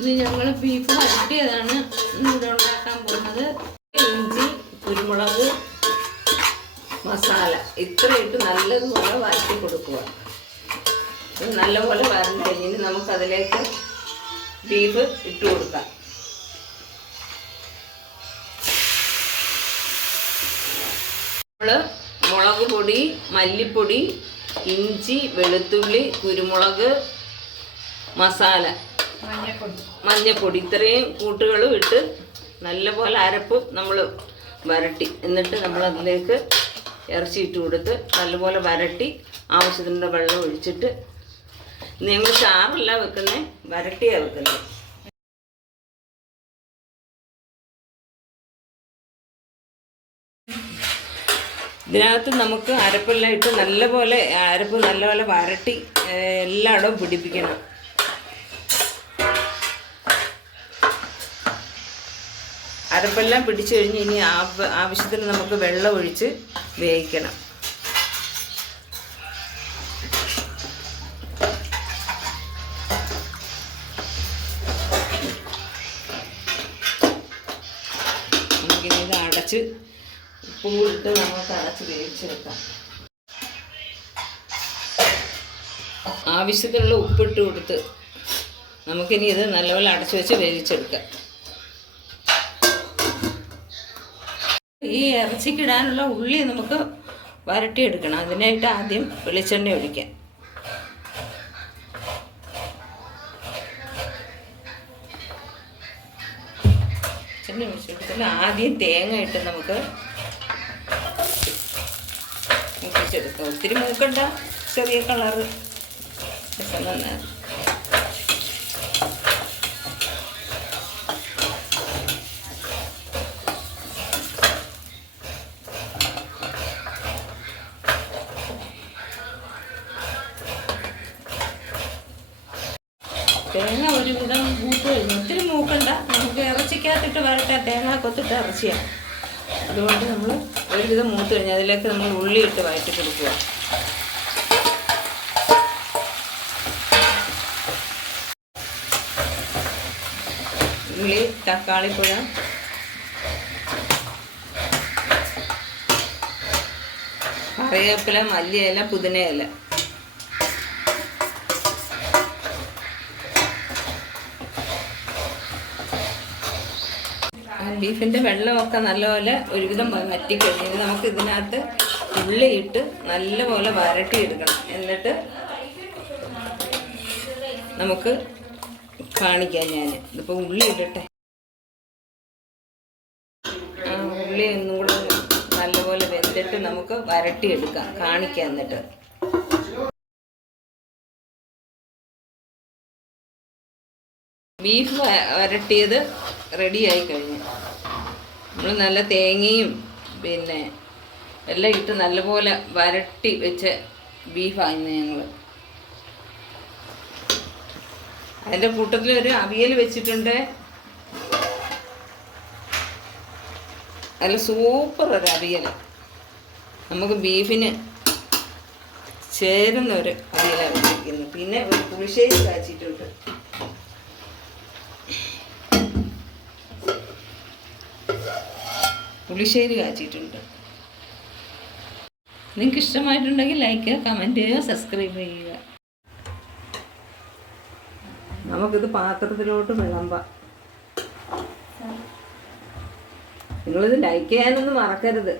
ഇനി ഞങ്ങൾ ബീഫ് വരട്ടിയതാണ് ഇവിടെ ഉണ്ടാക്കാൻ പോകുന്നത്. ഇഞ്ചി, കുരുമുളക്, മസാല ഇത്രയിട്ട് നല്ലതുപോലെ വരട്ടി കൊടുക്കുക. ഇത് നല്ലപോലെ വരണ്ട് കഴിഞ്ഞിട്ട് നമുക്കതിലേക്ക് ബീഫ് ഇട്ട് കൊടുക്കാം. നമ്മൾ മുളക് പൊടി, മല്ലിപ്പൊടി, ഇഞ്ചി, വെളുത്തുള്ളി, കുരുമുളക്, മസാല, മഞ്ഞപ്പൊടി ഇത്രയും കൂട്ടുകളും ഇട്ട് നല്ലപോലെ അരപ്പ് നമ്മൾ വരട്ടി, എന്നിട്ട് നമ്മൾ അതിലേക്ക് ഇറച്ചി ഇട്ട് കൊടുത്ത് നല്ലപോലെ വരട്ടി ആവശ്യത്തിനുള്ള വെള്ളം ഒഴിച്ചിട്ട്, ഞങ്ങൾ ചാറല്ല വെക്കുന്നത്, വരട്ടിയാണ് വെക്കുന്നത്. ഇതിനകത്ത് നമുക്ക് അരപ്പെല്ലാം ഇട്ട് നല്ലപോലെ അരപ്പ് നല്ലപോലെ വരട്ടി എല്ലായിടവും പിടിപ്പിക്കണം. അരപ്പെല്ലാം പിടിച്ചു കഴിഞ്ഞ് ഇനി ആവശ്യത്തിന് നമുക്ക് വെള്ളം ഒഴിച്ച് വേവിക്കണം. നമുക്കിനി ഇത് അടച്ച് ഉപ്പും ഇട്ട് നമുക്ക് അടച്ച് വേവിച്ചെടുക്കാം. ആവശ്യത്തിനുള്ള ഉപ്പിട്ട് കൊടുത്ത് നമുക്കിനി ഇത് നല്ലപോലെ അടച്ചു വെച്ച് വേവിച്ചെടുക്കാം. ഈ ഇറച്ചിക്കിടാനുള്ള ഉള്ളി നമുക്ക് വരട്ടിയെടുക്കണം. അതിനായിട്ട് ആദ്യം വെളിച്ചെണ്ണ ഒഴിക്കാം. വെളിച്ചെണ്ണ ഒഴിച്ചെടുത്തിട്ട് ആദ്യം തേങ്ങ ഇട്ട് നമുക്ക് മൂപ്പിച്ചെടുക്കാം. ഒത്തിരി മൂക്കണ്ട, ചെറിയ കളറ് നന്നായി. തേങ്ങ ഒരുവിധം മൂത്ത് കഴിഞ്ഞു. ഒത്തിരി മൂക്കണ്ട, നമുക്ക് ഇറച്ചിക്കകത്തിട്ട് വരട്ടെ. തേങ്ങ കൊത്തിട്ട് ഇറച്ചിയാണ്, അതുകൊണ്ട് നമ്മൾ ഒരുവിധം മൂത്ത് കഴിഞ്ഞാൽ അതിലേക്ക് നമ്മൾ ഉള്ളി ഇട്ട് വഴറ്റി കൊടുക്കുക. ഉള്ളി, തക്കാളിപ്പഴം, കറിവേപ്പില, മല്ലിയില, പുതിനയില, ബീഫിൻ്റെ വെള്ളമൊക്കെ നല്ലപോലെ ഒരുവിധം വറ്റിക്കഴിഞ്ഞ് നമുക്ക് ഇതിനകത്ത് ഉള്ളിയിട്ട് നല്ലപോലെ വരട്ടിയെടുക്കണം. എന്നിട്ട് നമുക്ക് കാണിക്കാം. ഞാൻ ഇതിപ്പോൾ ഉള്ളി ഇടട്ടെ. ഉള്ളി ഒന്നും കൂടെ നല്ലപോലെ വെന്തിട്ട് നമുക്ക് വരട്ടിയെടുക്കാം, കാണിക്കാം. എന്നിട്ട് ബീഫ് വരട്ടിയത് റെഡിയായി കഴിഞ്ഞു. നമ്മൾ നല്ല തേങ്ങയും പിന്നെ എല്ലാം ഇട്ട് നല്ലപോലെ വരട്ടി വെച്ച ബീഫായിരുന്നു ഞങ്ങൾ. അതിൻ്റെ കൂട്ടത്തിലൊരു അവിയൽ വെച്ചിട്ടുണ്ട്. നല്ല സൂപ്പർ ഒരു അവിയൽ, നമുക്ക് ബീഫിന് ചേരുന്ന ഒരു അവിയലാണ് വെച്ചിരിക്കുന്നത്. പിന്നെ ഒരു പുളിശ്ശേരി കാച്ചിട്ടുണ്ട്. പുളിശ്ശേരി കാച്ചിട്ടുണ്ട്. നിങ്ങൾക്ക് ഇഷ്ടമായിട്ടുണ്ടെങ്കിൽ ലൈക്ക് ചെയ്യുക, കമൻറ്റ് ചെയ്യുക, സബ്സ്ക്രൈബ് ചെയ്യുക. നമുക്കിത് പാത്രത്തിലോട്ട് വിളമ്പാം. നിങ്ങളിത് ലൈക്ക് ചെയ്യാനൊന്നും മറക്കരുത്.